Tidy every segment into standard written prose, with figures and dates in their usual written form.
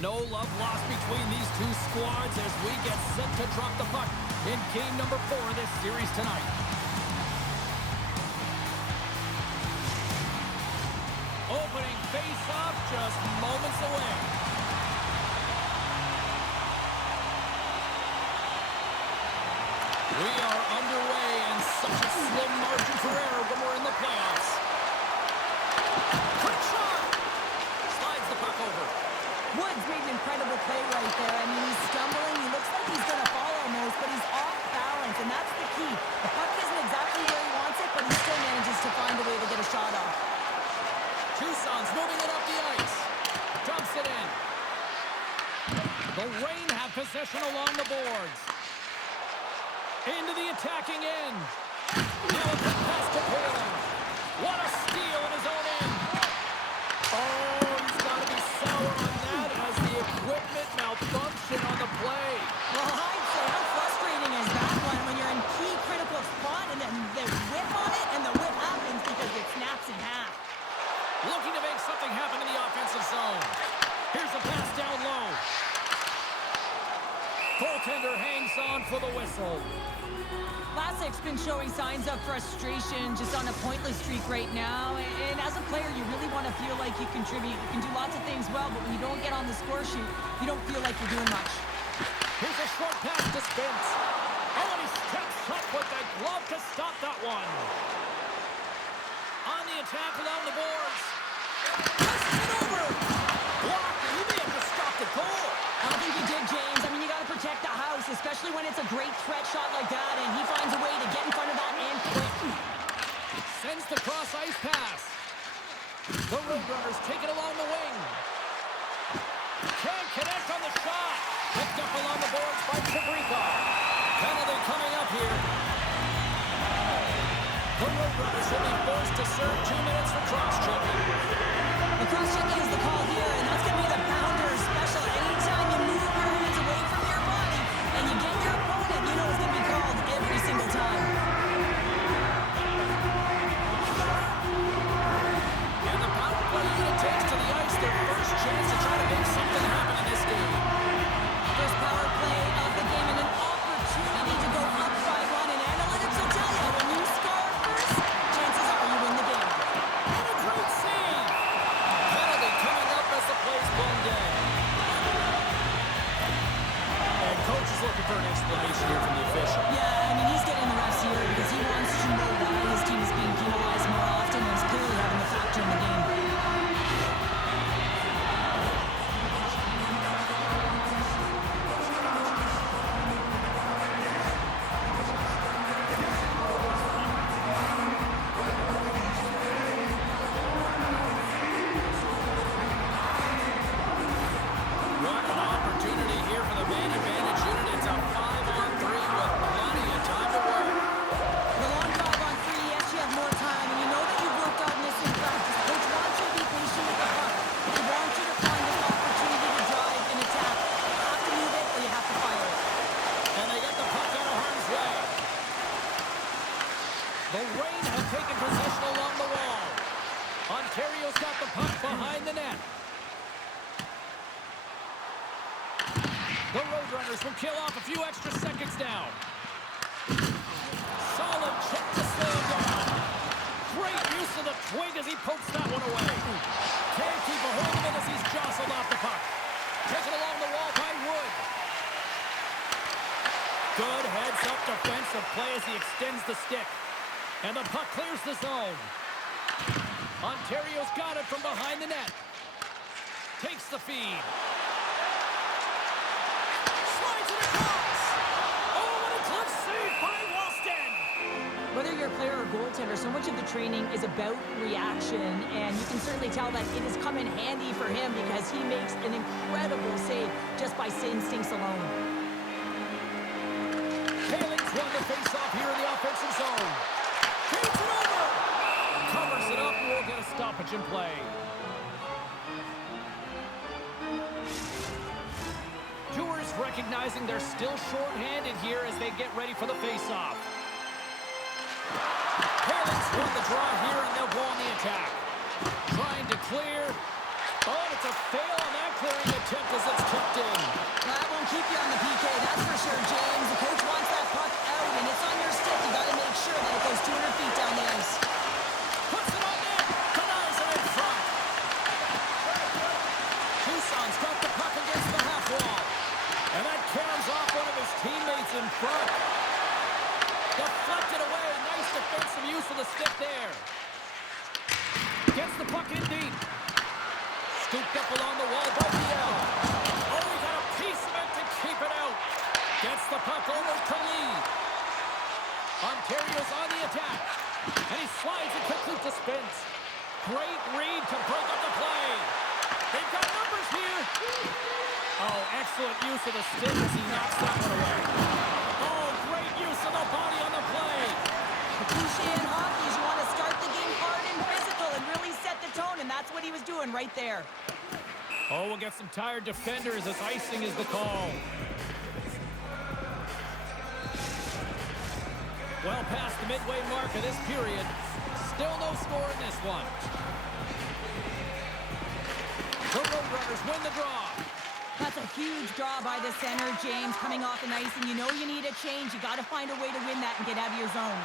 No love lost between these two squads as we get set to drop the puck in game number 4 of this series tonight. Opening face-off just moments away. We are underway and such a slim margin for error when we're in the playoffs. Quick shot! Slides the puck over. Woods made an incredible play right there. I mean, he's stumbling. He looks like he's going to fall almost, but he's off balance, and that's the key. The puck isn't exactly where he wants it, but he still manages to find a way to get a shot off. Tucson's moving it up the ice. Dumps it in. The Reign have possession along the boards. Into the attacking end. Now a quick pass to Poland. What a steal in his own end. Oh, he's got to be sour on that as the equipment malfunction on the play. Well, I'd say how frustrating is that one when you're in key critical spot and then they whip on it and the whip happens because it snaps in half. Looking to make something happen in the offensive zone. Here's a pass down low. Goaltender hangs on for the whistle. Vlasic's been showing signs of frustration, just on a pointless streak right now. And as a player, you really want to feel like you contribute. You can do lots of things well, but when you don't get on the score sheet, you don't feel like you're doing much. Here's a short pass to Spence. Oh, and he steps up with that glove to stop that one. On the attack along the boards. Passes it over. Blocked. He may have just stopped the goal. I don't think you did, James. I mean, you got to protect the house, especially when it's a great threat shot like that, and he finds a way to get in front of that and quit. Sends the cross-ice pass. The Roadrunners take it along the wing. Can't connect on the shot. Picked up along the boards by Fabricov. Penalty coming up here. The Roadrunners will be forced to serve 2 minutes for cross-checking. The cross-checking is the call here, and that's going to be the pounder special. Anytime you move your hands away from your body and you get your opponent, you know it's going to be called every single time. And the power play unit takes to the ice their first chance to try to make something happen in this game. First power play of the game and an opportunity to go up 5-1, and analytics will tell you when you score first, chances are you win the game. And a great save. Penalty coming up as the play's blown dead. And coach is looking for an explanation here from the official. Yeah, I mean, he's getting the refs here because he wants to know why his team is being penalized more often and is clearly having a factor in the game. What an opportunity here for the man advantage unit. It's a 5-on-3 with plenty of time to work. The long 5-on-3, yes, you have more time, and you know that you've worked on this in practice. Coach wants you to be patient with the puck. He wants you to find an opportunity to drive and attack. You have to move it or you have to fire it. And they get the puck out of harm's way. The Reign have taken possession along the wall. Ontario's got the puck behind the net. The Roadrunners will kill off a few extra seconds now. Solid check to slow him down. Great use of the twig as he pokes that one away. Can't keep a hold of it as he's jostled off the puck. Taken along the wall by Wood. Good heads-up defensive play as he extends the stick. And the puck clears the zone. Ontario's got it from behind the net. Takes the feed. Slides it across. Oh, what a clutch save by Walston. Whether you're a player or goaltender, so much of the training is about reaction, and you can certainly tell that it has come in handy for him because he makes an incredible save just by instincts alone. Haling's won the face-off here in the offensive zone. Feeds it over. Covers it up and we'll get a stoppage in play. Tours recognizing they're still short-handed here as they get ready for the face-off. Haling's won the draw here and they'll go on the attack. Trying to clear. Oh, and it's a fail on that clearing attempt as it's tipped in. That won't keep you on the PK, that's for sure, James. The coach wants that puck out, and it's on your stick. You got to make sure that it goes 200 feet down the ice. Puts it on net. Denies it in front. Tucson's got the puck against the half wall. And that cams off one of his teammates in front. Deflected away. Nice defensive use of the stick there. Gets the puck in deep. Scooped up along the wall by Biel. Oh, he got a piece of it to keep it out. Gets the puck over to Lee. Ontario's on the attack. And he slides it quickly to Spence. Great read to break up the play. They've got numbers here. Oh, excellent use of the stick as he knocks that one away. Oh, great use of the body on the play. The cliche in hockey is you want to start the game hard and physical and really set the tone, and that's what he was doing right there. Oh, we'll get some tired defenders as icing is the call. Well past the midway mark of this period. Still no score in this one. The Roadrunners win the draw. That's a huge draw by the center, James, coming off the ice, and you know you need a change. You got to find a way to win that and get out of your zone.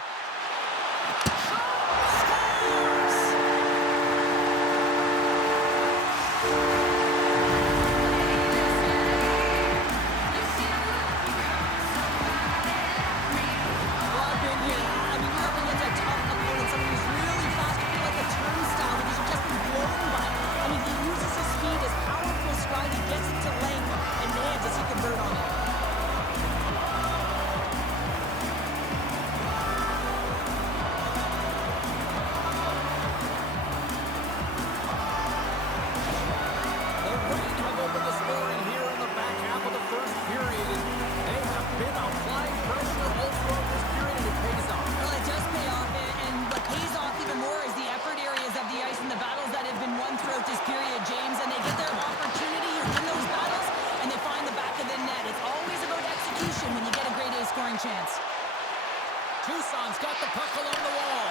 Chance. Tucson's got the puck along the wall.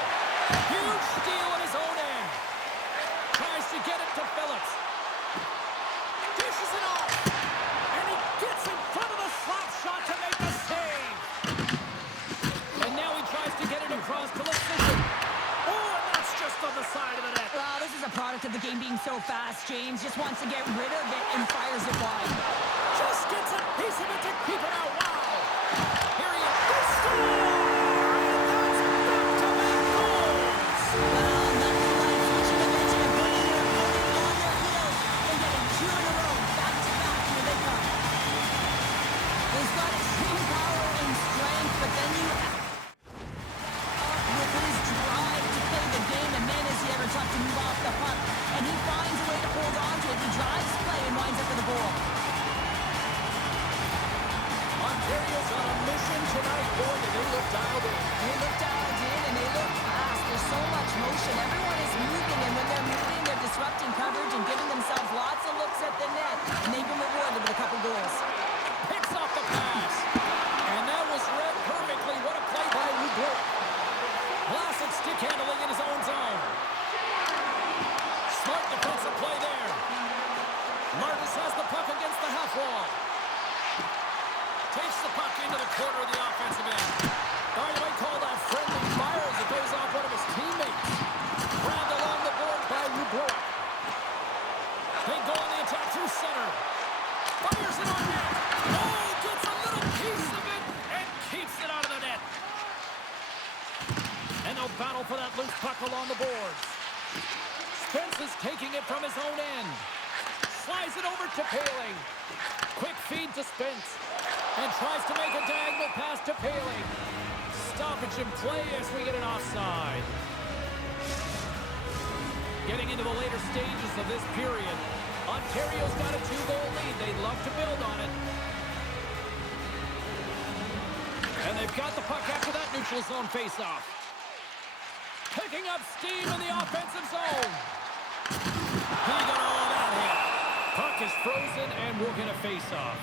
Huge steal at his own end. Tries to get it to Phillips. Dishes it off. And he gets in front of the slap shot to make the save. And now he tries to get it across to Lecision. Oh, and that's just on the side of the net. Wow, this is a product of the game being so fast. James just wants to get rid of it and fires it wide. Just gets a piece of it to keep it out. Wow. Battle for that loose puck along the boards. Spence is taking it from his own end. Slides it over to Paling. Quick feed to Spence. And tries to make a diagonal pass to Paling. Stoppage in play as we get an offside. Getting into the later stages of this period, Ontario's got a 2-goal lead. They'd love to build on it. And they've got the puck after that neutral zone faceoff. Picking up steam in the offensive zone. He got all that hit. Puck is frozen, and we're going to face off.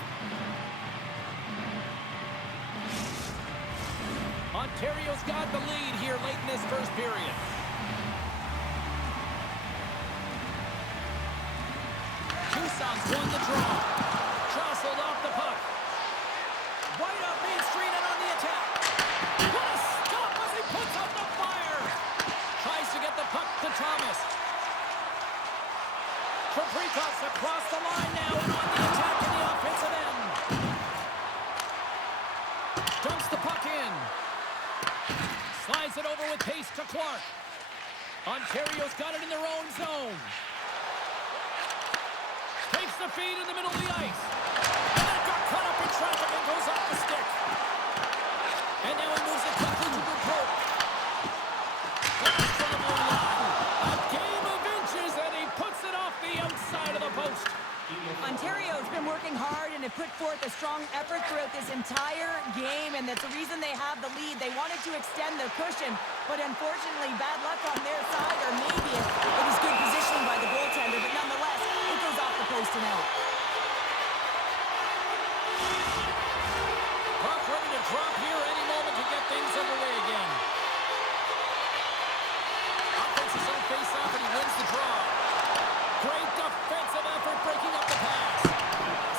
Ontario's got the lead here late in this first period. Tucson's won the draw. Jostled off the puck. Right up Main Street and on the attack. What a stop as he puts out the fire. Tries to get the puck to Thomas. Kaprizov across the line now and on the attack in the offensive end. Dumps the puck in. Slides it over with pace to Clark. Ontario's got it in their own zone. Takes the feed in the middle of the ice. And then it got caught up in traffic and goes off the stick. And now he moves it quickly to the post. Blast from the blue line. A game of inches, and he puts it off the outside of the post. Ontario's been working hard and have put forth a strong effort throughout this entire game, and that's the reason they have the lead. They wanted to extend their cushion, but unfortunately, bad luck on their side, or maybe it was good positioning by the goaltender, but nonetheless, it goes off the post and out. Puck ready to drop here any moment to get things underway again. Offense is on face-off, and he wins the draw. Great defensive effort breaking up the pass.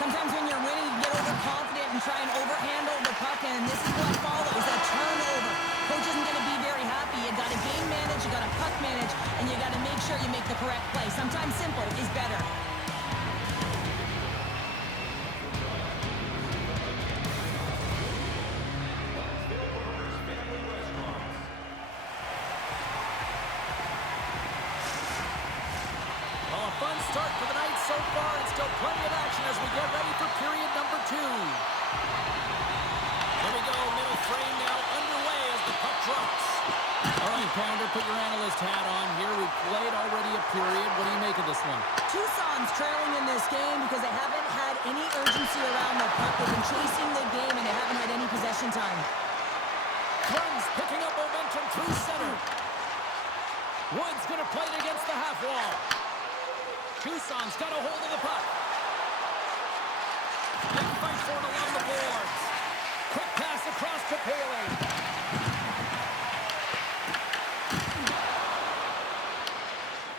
Sometimes when you're winning, you get overconfident and try and overhandle the puck, and this is what follows, a turnover. Coach isn't going to be very happy. You got to game manage, you got to puck manage, and you got to make sure you make the correct play. Sometimes simple is better. Fun start for the night so far, and still plenty of action as we get ready for period number 2. Here we go, middle frame now underway as the puck drops. All right, Pounder, put your analyst hat on here. We've played already a period. What do you make of this one? Tucson's trailing in this game because they haven't had any urgency around the puck. They've been chasing the game, and they haven't had any possession time. Runs picking up momentum through center. Wood's going to play it against the half wall. Tucson's got a hold of the puck. Big fight for it along the boards. Quick pass across to Paley.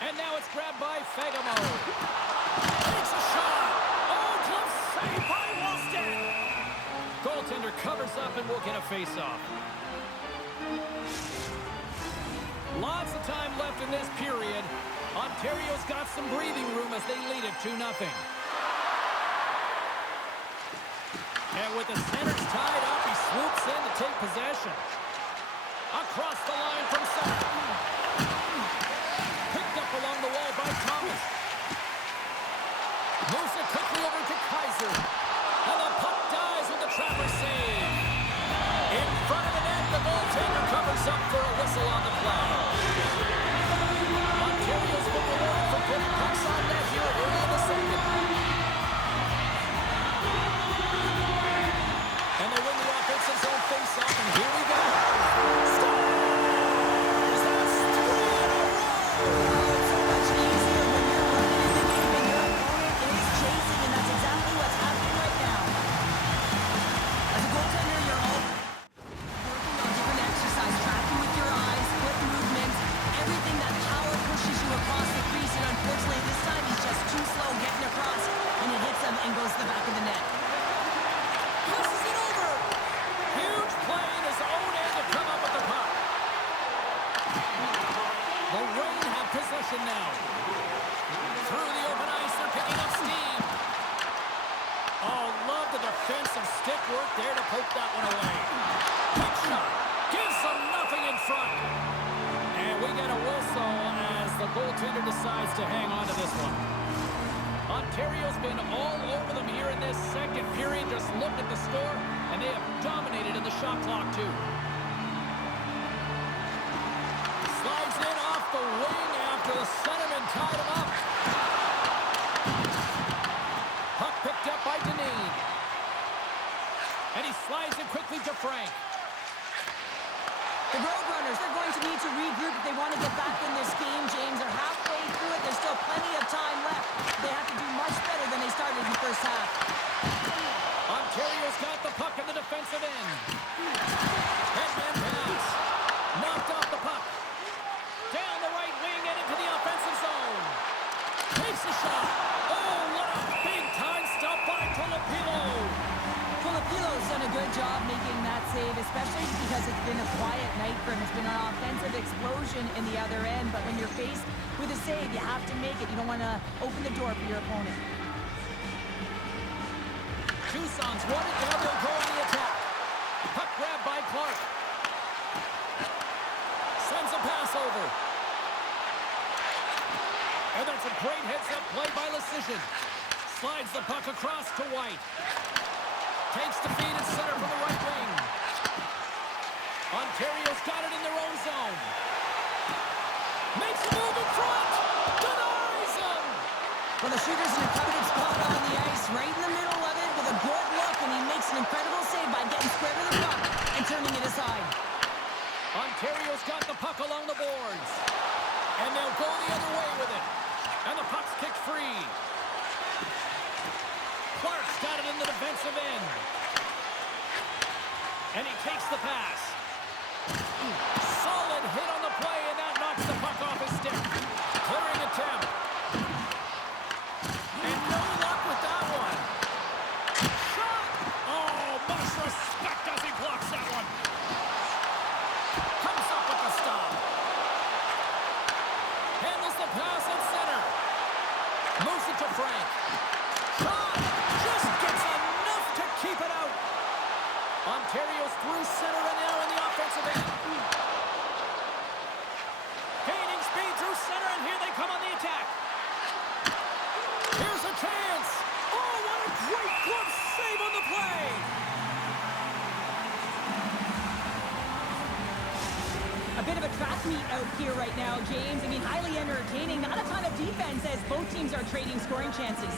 And now it's grabbed by Fagemo. Takes a shot. Oh, glove save by Wallstedt. Goaltender covers up and will get a face-off. Lots of time left in this period. Ontario's got some breathing room as they lead it 2-0. And with the centers tied up, he swoops in to take possession. Across the line from center. Picked up along the wall by Thomas. Moves it quickly over to Kaiser. And the puck dies with the trapper save. In front of the net, the goaltender covers up for a whistle on the play. Ontario's been rewarded for putting pucks on net here early in the second. And they win the offensive zone face-off, and here we go. Scores! That's 3 in a row! Oh, it's so much easier when you're running in the game and your opponent is chasing, and that's exactly what's happening right now. As a goaltender, you're all working on different exercise, tracking with your eyes, quick movements, everything that power pushes you across the crease, and unfortunately this time he's just too slow getting across, and it hits him and goes to the back of the net. Passes it over! Huge play in his own end to come up with the puck. The Rain have possession now. Through the open ice, they're picking up steam. Oh, love the defensive stick work there to poke that one away. Quick shot. Gives them nothing in front. And we get a whistle as the goaltender decides to hang on to this one. Ontario's been all over them here in this second period. Just look at the score, and they have dominated in the shot clock, too. Slides in off the wing after the centerman tied him up. Puck picked up by Deneen. And he slides it quickly to Frank. The Roadrunners, they're going to need to regroup if they want to get back in this game, James. They're halfway through it. There's still plenty of time left. They have to do much better than they started in the first half. Ontario's got the puck in the defensive end. Headman pass. Knocked off the puck. Down the right wing and into the offensive zone. Takes the shot. Oh, what a good job making that save, especially because it's been a quiet night for him. It's been an offensive explosion in the other end, but when you're faced with a save, you have to make it. You don't want to open the door for your opponent. Tucson's won it, now they'll go on the attack. Puck grab by Clark. Sends a pass over. And that's a great heads-up play by Lecision. Slides the puck across to White. Takes the feed at center from the right wing. Ontario's got it in their own zone. Makes a move in front. Denies him. Well, the shooter's in a coveted spot on the ice, right in the middle of it with a good look, and he makes an incredible save by getting square to the puck and turning it aside. Ontario's got the puck along the boards. And they'll go the other way with it. And the puck's kicked free. Clark's got it in the defensive end. And he takes the pass. Solid hit on the play, and that knocks the puck off his stick. Clearing attempt. And no luck with that one. Shot! Oh, much respect as he blocks that one. Comes up with the stop. Handles the pass at center. Moves it to Frank. Shot! Just gets enough to keep it out. Ontario's through center and now in the offensive end. Gaining speed through center, and here they come on the attack. Here's a chance. Oh, what a great glove save on the play. A bit of a track meet out here right now, James. I mean, highly entertaining. Not a ton of defense as both teams are trading scoring chances.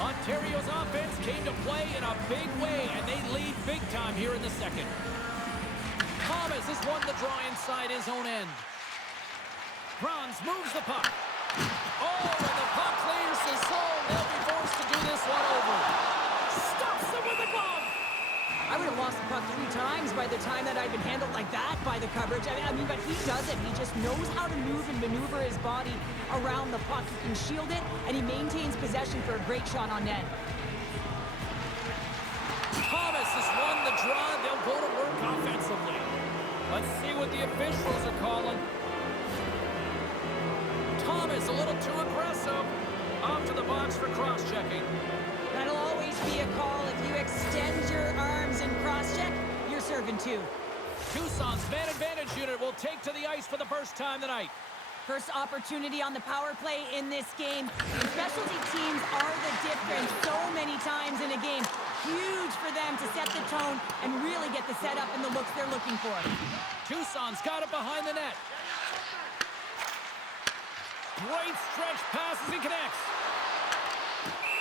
Ontario's offense came to play in a big way, and they lead big time here in the second. Thomas has won the draw inside his own end. Franz moves the puck. Oh, and the puck clears the zone. They'll be forced to do this one over. Stops him with the glove. I would have lost the puck 3 times by the time that I'd been handled like that by the coverage. I mean, but he does it. He just knows how to move and maneuver his body around the puck. He can shield it, and he maintains possession for a great shot on net. Thomas has won the draw. They'll go to work offensively. Let's see what the officials are calling. Thomas a little too aggressive. Off to the box for cross-checking. That'll always be a call. If you extend your arms and cross-check, you're serving 2. Tucson's man advantage unit will take to the ice for the first time tonight. First opportunity on the power play in this game. And specialty teams are the difference so many times in a game. Huge for them to set the tone and really get the setup and the looks they're looking for. Tucson's got it behind the net. Great stretch pass as he connects.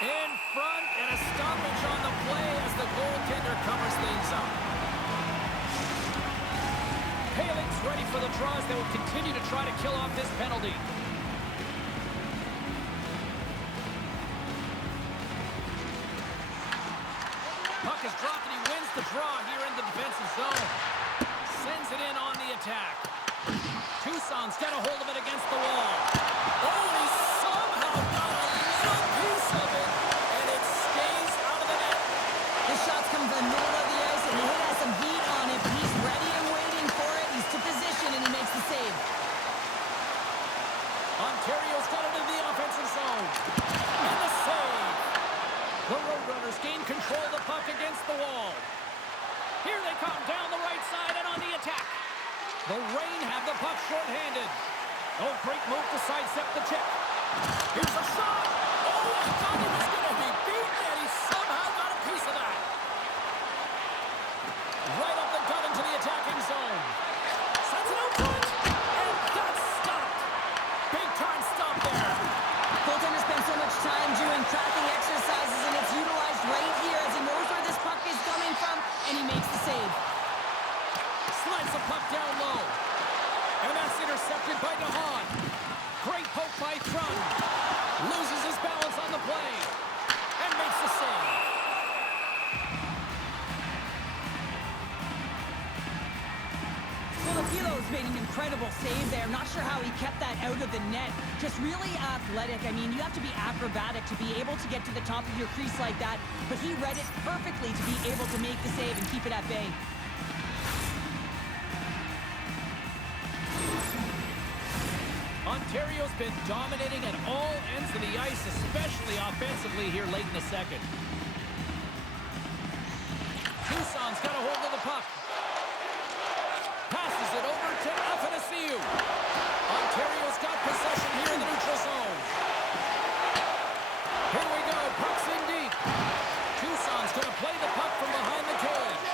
In front, and a stoppage on the play as the goaltender covers things up. Paling's ready for the draws. They will continue to try to kill off this penalty. Puck is dropped, and he wins the draw here in the defensive zone. Sends it in on the attack. Tucson's got a hold of it against the wall. Oh, he somehow got a little piece of it, and it stays out of the net. The shots come from the middle of the ice, and he has some heat on it. He's ready and waiting for it. He's to position, and he makes the save. Ontario's got it in the offensive zone. And the save. The Roadrunners gain control of the puck against the wall. Here they come down the right side and on the attack. The Reign have the puck short-handed. Oh, great move to sidestep the check. Here's a shot. Oh, I thought he was going to be beaten, and he somehow got a piece of that. Right up the gut into the attacking zone. Sends it out front, and that's stopped. Big-time stop there. Goaltender spends so much time doing tracking exercises, and it's utilized right here as he knows where this puck is coming from, and he makes the save. Slides the puck down low. And that's intercepted by DeHaan. Great poke by Thrun. Loses his balance on the play. And makes the save. Well, the Helo's made an incredible save there. Not sure how he kept that out of the net. Just really athletic. I mean, you have to be acrobatic to be able to get to the top of your crease like that, but he read it perfectly to be able to make the save and keep it at bay. Ontario's been dominating at all ends of the ice, especially offensively here late in the second. Tucson's got a hold of the puck. Passes it over to Athanasiou. Ontario's got possession here in the neutral zone. Here we go. Puck's in deep. Tucson's going to play the puck from behind the cage.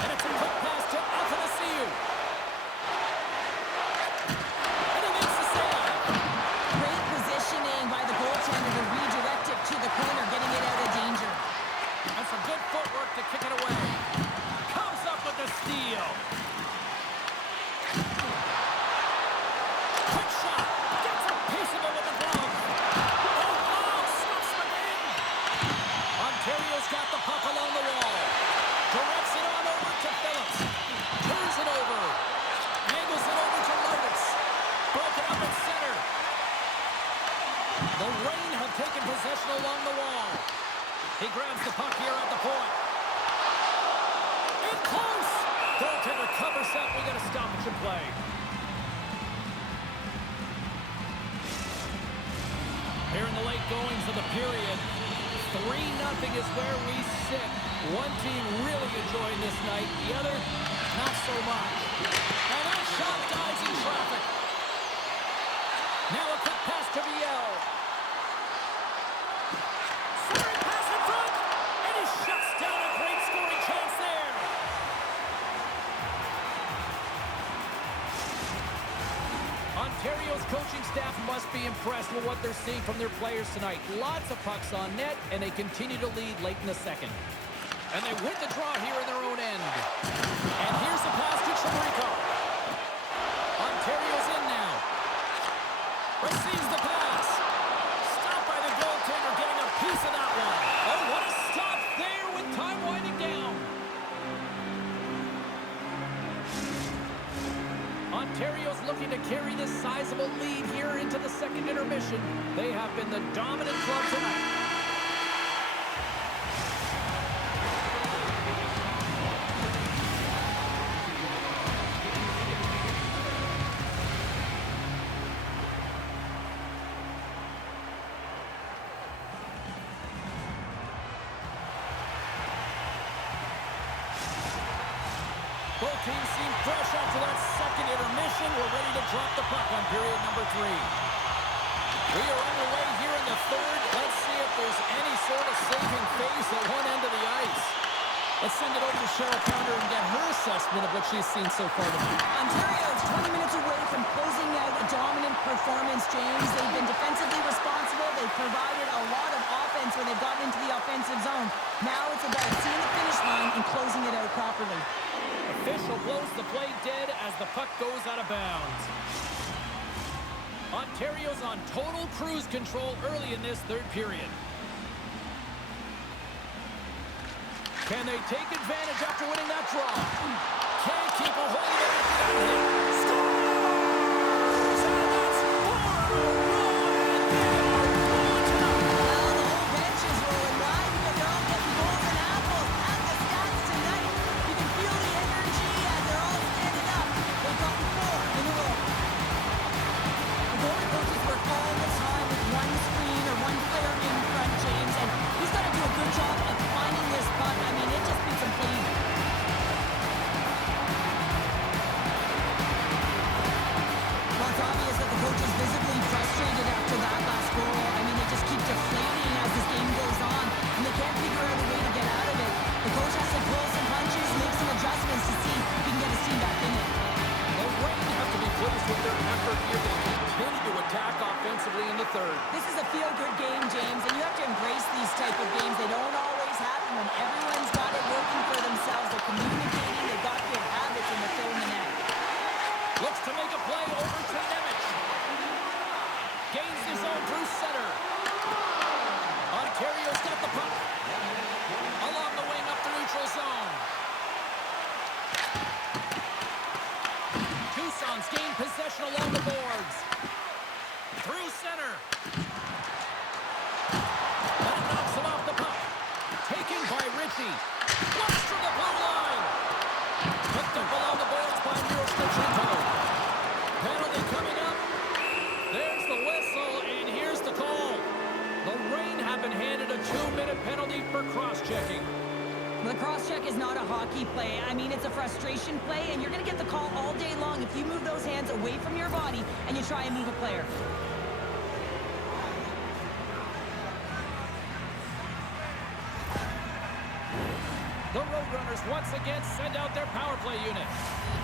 And it's a quick pass to Athanasiou. And he makes the save. Great positioning by the goaltender to redirect it to the corner, getting it out of danger. And some good footwork to kick it away. Comes up with the steal. Quick shot. Gets a piece of it with the glove. Oh, slips it in. Ontario's got the puck along the wall. Directs it on over to Phillips. Turns it over. Angles it over to Lotus. Broken up at center. The Reign have taken possession along the wall. He grabs the puck here at the point. In close. Goaltender covers up. We got a stoppage in play. Here in the late goings of the period, 3-0 is where we sit. One team really enjoying this night, the other, not so much. And that shot dies in traffic. Now a quick pass to Viel. Scoring pass in front, and he shuts down a great scoring chance there. Ontario's coaching staff must be impressed with what they're seeing from their players tonight. Lots of pucks on net, and they continue to lead late in the second. And they win the draw here in their own end. And here's the pass to Chirico. Ontario's in now. Receives the pass. Stopped by the goaltender, getting a piece of that one. Oh, what a stop there with time winding down. Ontario's looking to carry this sizable lead here into the second intermission. They have been the dominant club tonight. Both teams seem fresh after that second intermission. We're ready to drop the puck on period number 3. We are underway here in the third. Let's see if there's any sort of saving face at one end of the ice. Let's send it over to Cheryl Pounder and get her assessment of what she's seen so far tonight. Ontario is 20 minutes away from closing out a dominant performance, James. They've been defensively responsible. They've provided a lot of offense when they've gotten into the offensive zone. Now it's about seeing the finish line and closing it out properly. Official blows the play dead as the puck goes out of bounds. Ontario's on total cruise control early in this third period. Can they take advantage after winning that draw? Can't keep a hold of it. Scores! And that's 4 in a row, and they are rolling tonight. Well, the whole bench is rolling wide because they're all getting goals and apples at the stats tonight. You can feel the energy as they're all standing up. They've gotten 4 in a row. The goalie coaches work all the time with one screen or one player in front, James, and he's got to do a good job of finding this puck. I mean, it just beats him clean. Well, it's obvious that the coach is visibly frustrated after that last goal. I mean, they just keep deflating as this game goes on, and they can't figure out a way to get out of it. The coach has to pull some punches, make some adjustments to see if he can get his team back in it. The Reign have to be pleased with their effort here. They continue to attack offensively in the third. This is a feel-good game, James, and you have to embrace these type of games. They don't always happen when everyone's got it working for themselves. They're communicating. They've got good habits, and they're filling the net. Looks to make a play over to Nemec. Gains his own through center. Ontario's got the puck. Along the wing up the neutral zone. Tucson's gain possession along the boards. Through center. That knocks him off the puck. Taken by Ritchie. Flush from the blue line. Picked up along the boards by Miroslnichenko. Penalty coming up. There's the whistle, and here's the call. The Reign have been handed a 2-minute penalty for cross-checking. The cross-check is not a hockey play. I mean, it's a frustration play, and you're going to get the call all day long if you move those hands away from your body and you try and move a player. The Roadrunners once again send out their power play unit.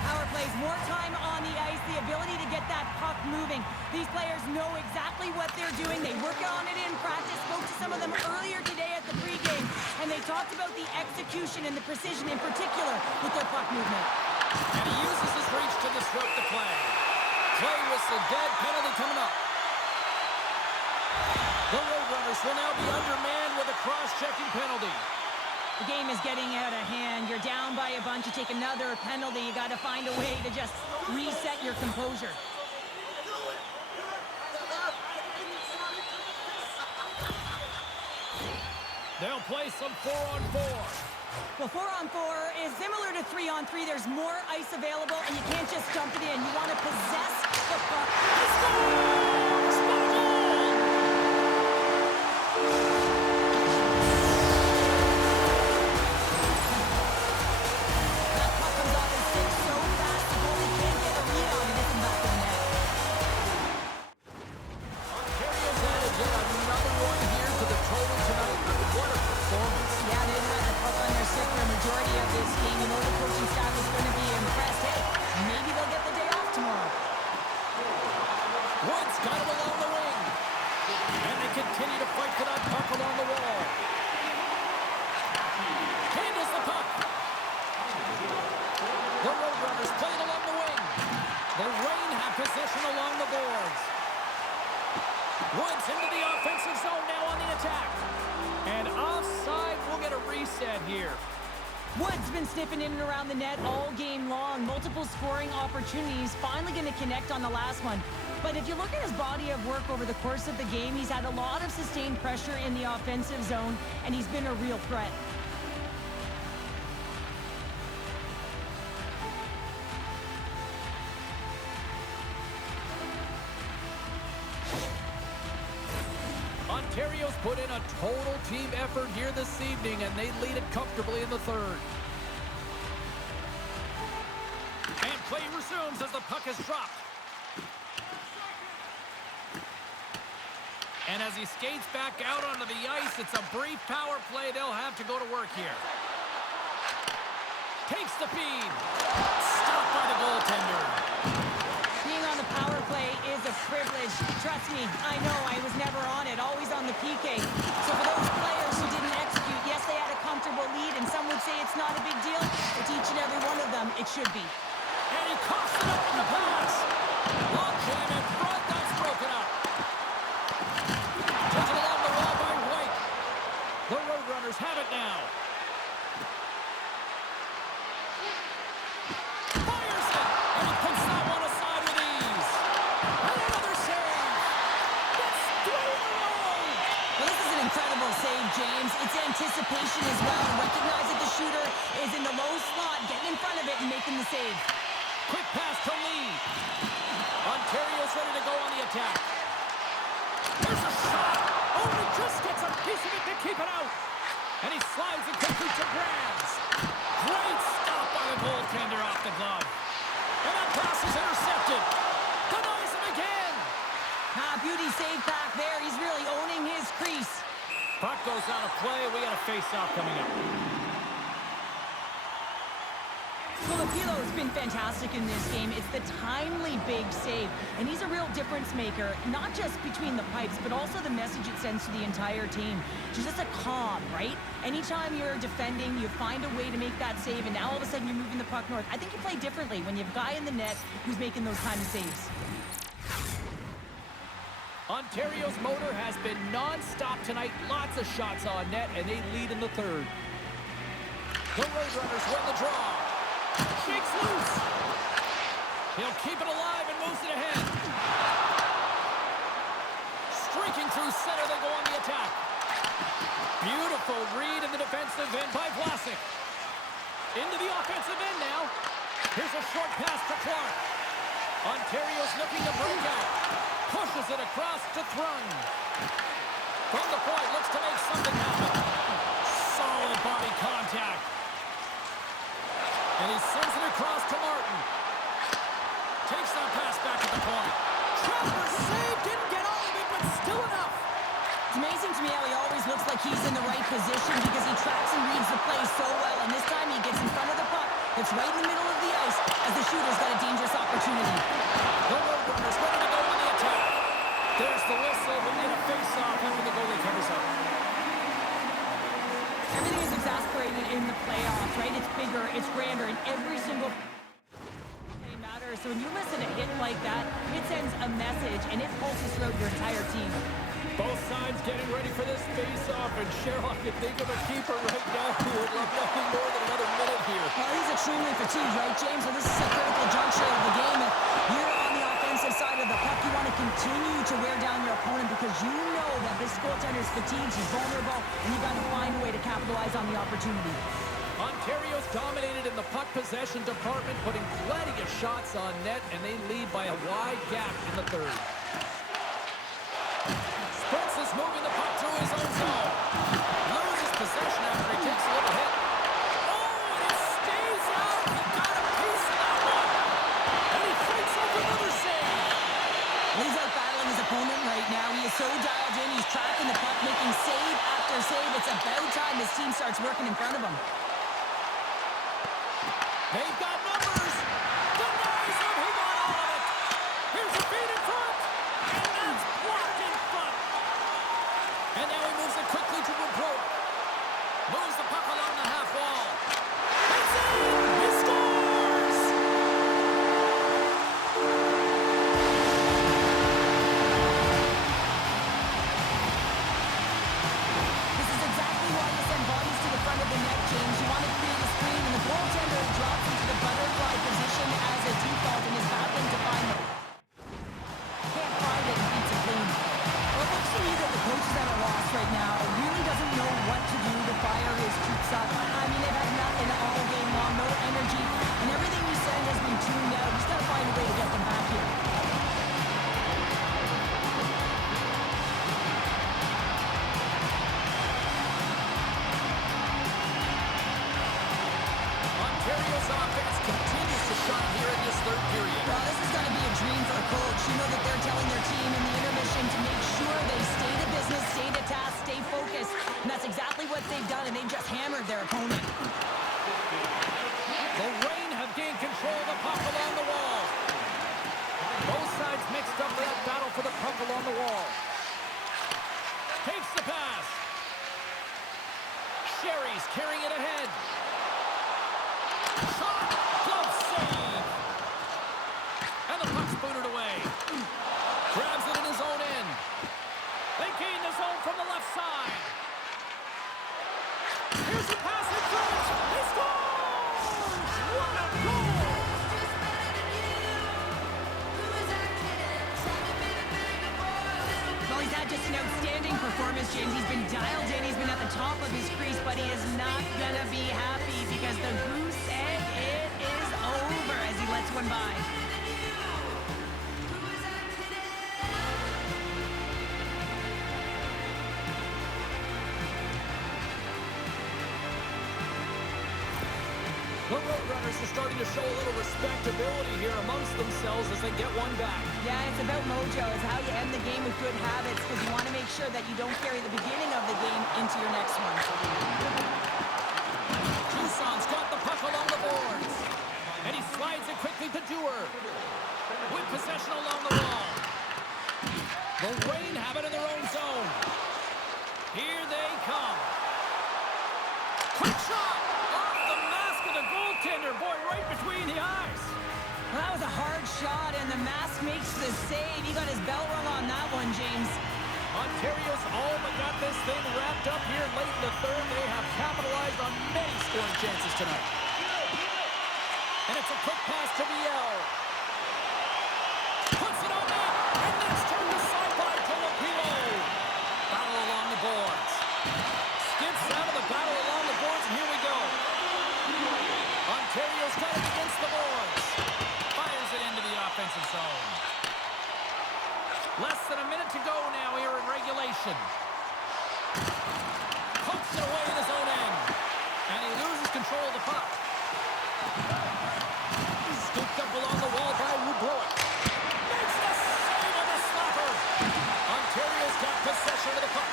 Power plays, more time on the ice, the ability to get that puck moving. These players know exactly what they're doing. They work on it in practice. Spoke to some of them earlier today at the pregame, and they talked about the execution and the precision in particular with their puck movement. And he uses his reach to disrupt the play. Play whistle dead, penalty coming up. The Roadrunners will now be undermanned with a cross-checking penalty. The game is getting out of hand. You're down by a bunch. You take another penalty. You got to find a way to just reset your composure. They'll play some 4-on-4. Well, 4-on-4 is similar to 3-on-3. There's more ice available, and you can't just dump it in. You want to possess the puck. He scores! The goal! Continue to fight for that puck along the wall. Handles the puck. The Roadrunners play it along the wing. The Reign have possession along the boards. Woods into the offensive zone now on the attack. And offside, we'll get a reset here. Woods been sniffing in and around the net all game long. Multiple scoring opportunities. Finally going to connect on the last one. But if you look at his body of work over the course of the game, he's had a lot of sustained pressure in the offensive zone, and he's been a real threat. Ontario's put in a total team effort here this evening, and they lead it comfortably in the third. And play resumes as the puck is dropped. And as he skates back out onto the ice, it's a brief power play. They'll have to go to work here. Takes the feed. Stopped by the goaltender. Being on the power play is a privilege. Trust me, I know I was never on it, always on the PK. So for those players who didn't execute, yes, they had a comfortable lead, and some would say it's not a big deal. But to each and every one of them, it should be. And he coughs it up on the pass. Long jam in front, that's broken up. Taken along the wall by White. The Roadrunners have it now. Fires it, and he puts that one aside with ease. And another save. That's thrown away. Well, this is an incredible save, James. It's anticipation as well. Recognize that the shooter is in the low slot, getting in front of it and making the save. Quick pass to Lee. Ontario's ready to go on the attack. There's a shot. Oh, he just gets a piece of it to keep it out. And he slides it quickly to Grabs. Great stop by the goaltender off the glove. And that pass is intercepted. Denies him again. Beauty save back there. He's really owning his crease. Puck goes out of play. We got a face-off coming up. Well, Apilo's been fantastic in this game. It's the timely big save, and he's a real difference maker, not just between the pipes, but also the message it sends to the entire team. Just a calm, right? Anytime you're defending, you find a way to make that save, and now all of a sudden you're moving the puck north. I think you play differently when you have a guy in the net who's making those kind of saves. Ontario's motor has been non-stop tonight. Lots of shots on net, and they lead in the third. The Roadrunners win the draw. Shakes loose. He'll keep it alive and moves it ahead. Streaking through center, they go on the attack. Beautiful read in the defensive end by Vlasic. Into the offensive end now. Here's a short pass to Clark. Ontario's looking to break out. Pushes it across to Thrun. From the point, looks to make something happen. Solid body contact. And he sends it across to Martin. Takes that pass back at the point. Trevor saved, didn't get all of it, but still enough. It's amazing to me how he always looks like he's in the right position because he tracks and reads the play so well. And this time he gets in front of the puck. It's right in the middle of the ice as the shooter's got a dangerous opportunity. The Roadrunners ready to go on the attack. There's the whistle. We'll get a face-off after the goalie covers up. Everything is exasperated in the playoffs, right? It's bigger, it's grander, and every single play matters. So when you listen to a hit like that, it sends a message, and it pulses throughout your entire team. Both sides getting ready for this face-off, and Cheryl, I can think of a keeper right now who would love nothing more than another minute here. Well, he's extremely fatigued, right, James? So this is a critical juncture of the game. If you're on the offensive side of the puck, you want to continue to wear down your opponent because you know that this goaltender's fatigued, he's vulnerable, and you got to find a way to capitalize on the opportunity. Ontario's dominated in the puck possession department, putting plenty of shots on net, and they lead by a wide gap in the third. Sprints is moving the puck through his own zone. Loses possession after he takes a little hit. Oh, and it stays out. He got a piece of that one. And he fights up another save. Well, he's out battling his opponent right now. He is so dialed in. He's tracking the puck, making save after save. It's about time his team starts working in front of him. They've got numbers. Denies him. He got all of it. Here's a feed in front. And that's blocked in front. And now he moves it quickly to Woodrow. Moves the puck along the half wall. It's in! He scores! This is exactly why you send bodies to the front of the net, James. You want to create a screen, and the goaltender drops into the butterfly position as a default and is battling to find them. Can't find it and beats it clean. Well, it looks to me that the coach is at a loss right now. Really doesn't know what to do to fire his troops up. I mean, they've had nothing all game long, no energy, and everything you send has been tuned out. He's got to find a way to get them back here. Ontario's offense continues to shine here in this third period. Well, this is going to be a dream for a coach. You know that they're telling their team in the intermission to make sure they stay to business, stay to task, stay focused. And that's exactly what they've done, and they've just hammered their opponent. The Reign have gained control of the puck along the wall. Both sides mixed up for that battle for the puck along the wall. Takes the pass. Sherry's carrying it ahead. Shot! Glove save! And the puck's booted away. Grabs it in his own end. They gain the zone from the left side. Here's the pass in front. He scores! What a goal! Well, he's had just an outstanding performance, James. He's been dialed in. He's been at the top of his crease, but he is not going to be happy because the goose egg, it is over as he lets one by. The Roadrunners are starting to show a little respectability here amongst themselves as they get one back. Yeah, it's about mojo. It's how you end the game with good habits because you want to make sure that you don't carry the beginning of the game into your next one. Tucson's got the puck along the boards. And he slides it quickly to Dewar. With possession along the wall. The Reign have it in their own zone. Here they come. Quick shot! Off the mask of the goaltender. Boy, right between the eyes. Well, that was a hard shot, and the mask makes the save. He got his bell rung on that one, James. Ontario's all but got this thing wrapped up here late in the third. They have capitalized on many scoring chances tonight. And it's a quick pass to Viel. offensive zone. Less than a minute to go now here in regulation. Pokes it away in his own end. And he loses control of the puck. Scooped up along the wall by Woodrow. Makes the save on the slapper. Ontario's got possession of the puck.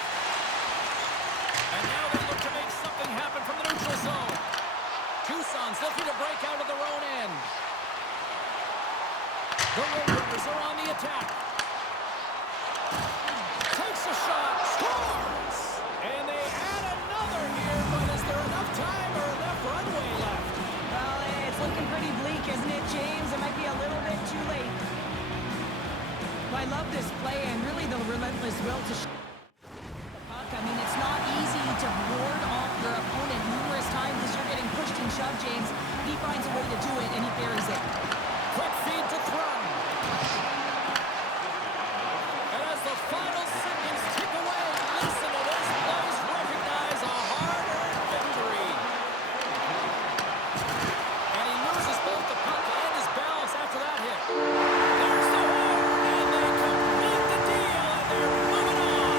And now they look to make something happen from the neutral zone. Tucson's looking to break out of their own end. The Roadrunners are on the attack. Takes a shot. Scores! And they add another here, but is there enough time or enough runway left? Well, it's looking pretty bleak, isn't it, James? It might be a little bit too late. Well, I love this play and really the relentless will to the puck. I mean, it's not easy to ward off your opponent numerous times as you're getting pushed and shoved, James. He finds a way to do it, and he buries it. Quick feed to Thrum. And as the final seconds tick away, listen to this place recognize a hard-earned victory. And he loses both the puck and his balance after that hit. There's the horn, and they complete the deal, and they're moving on.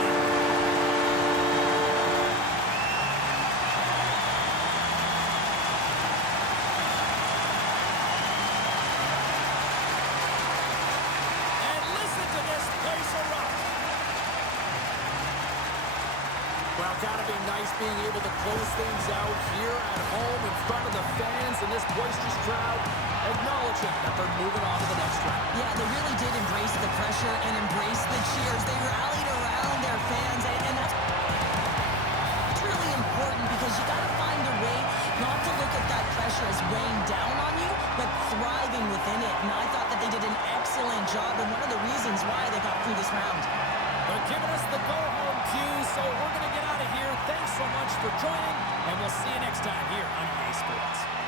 And listen to this place erupt. Well, gotta be nice being able to close things out here at home in front of the fans and this boisterous crowd, acknowledging that they're moving on to the next round. Yeah, they really did embrace the pressure and embrace the cheers. They rallied around their fans, and that's really important because you got to find a way not to look at that pressure as weighing down on you, but thriving within it. And I thought that they did an excellent job, and one of the reasons why they got through this round. They're giving us the go-home cue, so we're going to get out of here. Thanks so much for joining, and we'll see you next time here on EA Sports.